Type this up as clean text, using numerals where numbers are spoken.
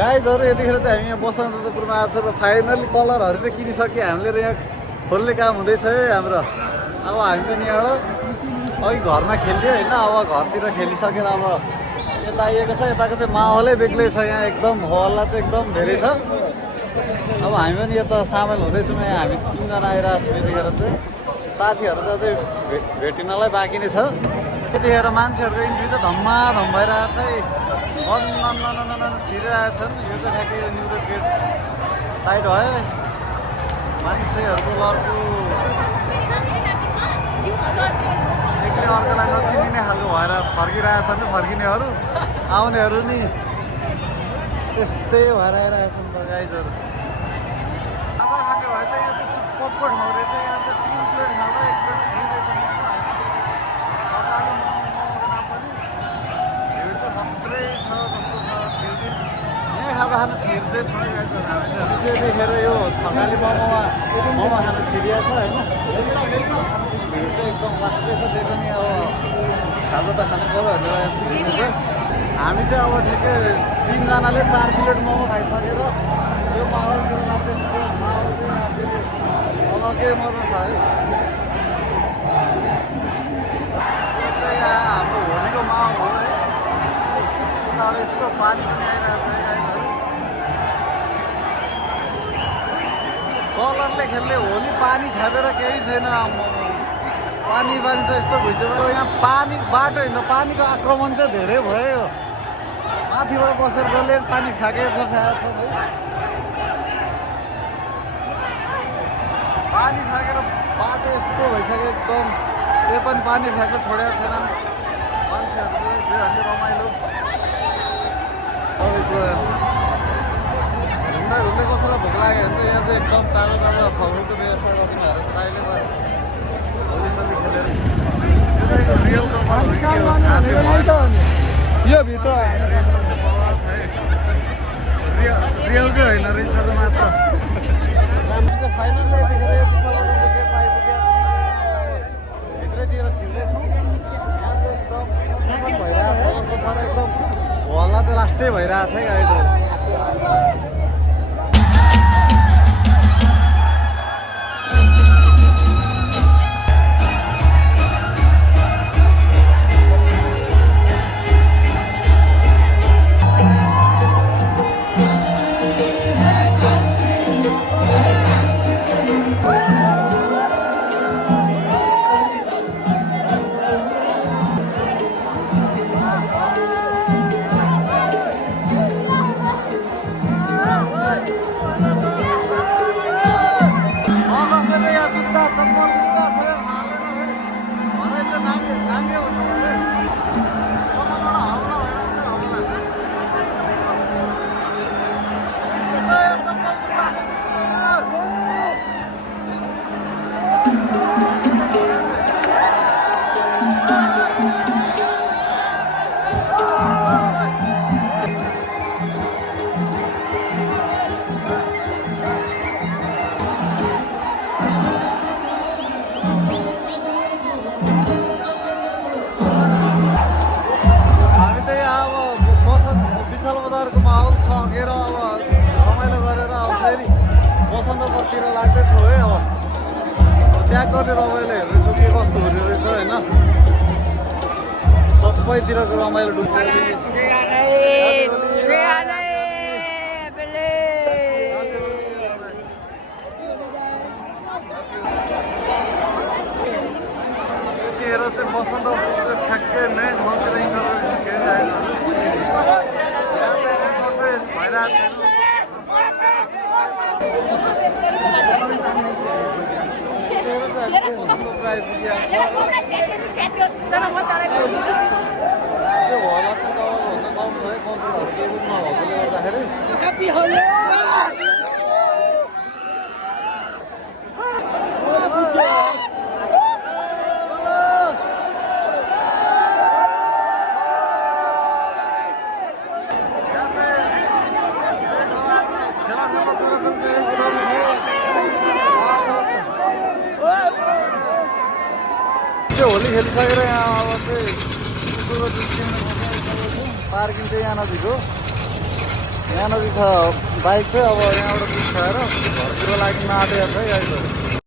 गाइजहरू यतिखेर चाहिँ हामी यहाँ बसन्तपुरमा आएको छौँ र फाइनली कलरहरू चाहिँ किनिसक्यो हामीले र यहाँ खोल्ने काम हुँदैछ है हाम्रो। अब हामी पनि यहाँबाट अघि घरमा खेल्यो होइन, अब घरतिर खेलिसकेर अब यता आइएको छ। यताको चाहिँ माहौलै बेग्लै छ, यहाँ एकदम हल्ला चाहिँ एकदम धेरै छ। अब हामी पनि यता सामेल हुँदैछौँ, यहाँ हामी 3 जना आइरहेको छौँ। यतिखेर चाहिँ साथीहरू चाहिँ भेटिनलाई बाँकी नै छ। यतिखेर मान्छेहरूको इन्ट्री चाहिँ धम्माधम भइरहेको छ है, छिरिरहेको छन्। यो चाहिँ ठ्याक्कै यो न्यु रोड गेट साइड भयो, मान्छेहरूको लर्को एकले अर्कोलाई नचिनिने खालको भएर फर्किरहेछन्। फर्किनेहरू आउनेहरू नि त्यस्तै भएर आइरहेको छन् त गाइजहरू। खाजा खाने भए चाहिँ यो चाहिँ सुपरको ठाउँ रहेछ। यहाँ चाहिँ 3 प्लेट खाँदा 1 प्लेट फ्री रहेछ। थकाली मोमोको नाम पनि छिर त सबै छ, कस्तो छ छिर्दिन। यहीँ खाजा खानु छिर्दै छ गाइजहरू। हामी चाहिँ यतिखेर यो थकाली मोमोमा मोमो खानु छिरिएको छ होइन। भिड चाहिँ एकदम लास्टै छ, त्यही पनि अब खाजा त खानु पऱ्यो भनेर यहाँ छिरिँदैछ। हामी चाहिँ अब ठिकै 3 जनाले 4 प्लेट मोमो खाइसकेर यो माहौलतिर लाग्दैछ। माहौल चाहिँ अलग्गै मजा छ है। यो चाहिँ यहाँ हाम्रो होलीको माहौल हो है। उताबाट यस्तो पानी पनि आइरहेको छ गाईहरू। कलरले खेल्ने होली पानी छापेर केही छैन। पानी चाहिँ यस्तो भइसक्यो यहाँ। पानी बाटो हिँड्दा पानीको आक्रमण चाहिँ धेरै भयो। माथिबाट बसेर जसले पानी फ्याँकेको छ फ्याँकेको छ है। पानी फ्याँकेर बाटो यस्तो भइसक्यो एकदम। त्यो पनि पानी फ्याँक्न छोडेको छैन मान्छेहरूले। त्योहरूले रमाइलो तपाईँको घुम्दा घुम्दै कसैलाई भोक लाग्यो भने चाहिँ यहाँ चाहिँ एकदम ताजा ताजा फलफुलको व्यवस्था गर्नु भएको रहेछ अहिले भयो। होलीसली खेलेर यो चाहिँ रियल कपाल हो कि यो भित्र रियल चाहिँ होइन, रिल्सहरू मात्र। फाइनल भित्रैतिर छिर्दैछौँ। यहाँ चाहिँ एकदम भइरहेको छ, कस्तो छ र एकदम हल्ला चाहिँ लास्टै भइरहेको छ है गाईहरू। विशाल बजारको माहौल सकेर अब रमाइलो गरेर अब फेरि बसन्तपुरतिर लाग्दैछु है। अब त्याग गर्ने रमाइलो हेर्दैछु के कस्तो हुने रहेछ होइन। सबैतिरको रमाइलो डुब्दै यतिखेर चाहिँ बसन्तपुरको ठ्याक्कै मेन ठाउँतिर इन्टर गरिसक्यो गाईहरू। भइरहेको छैन। त्यो होला चाहिँ तपाईँभन्दा कम छ है, कन्ट्रोलहरू केही पनि नभएकोले गर्दाखेरि। होली खेलिसकेर यहाँ अब चाहिँ पार्किङ चाहिँ यहाँ नजिक हो। यहाँनिर छ बाइक चाहिँ अब यहाँबाट बिसाएर घरतिर लाग्न आँटेको छ है अहिले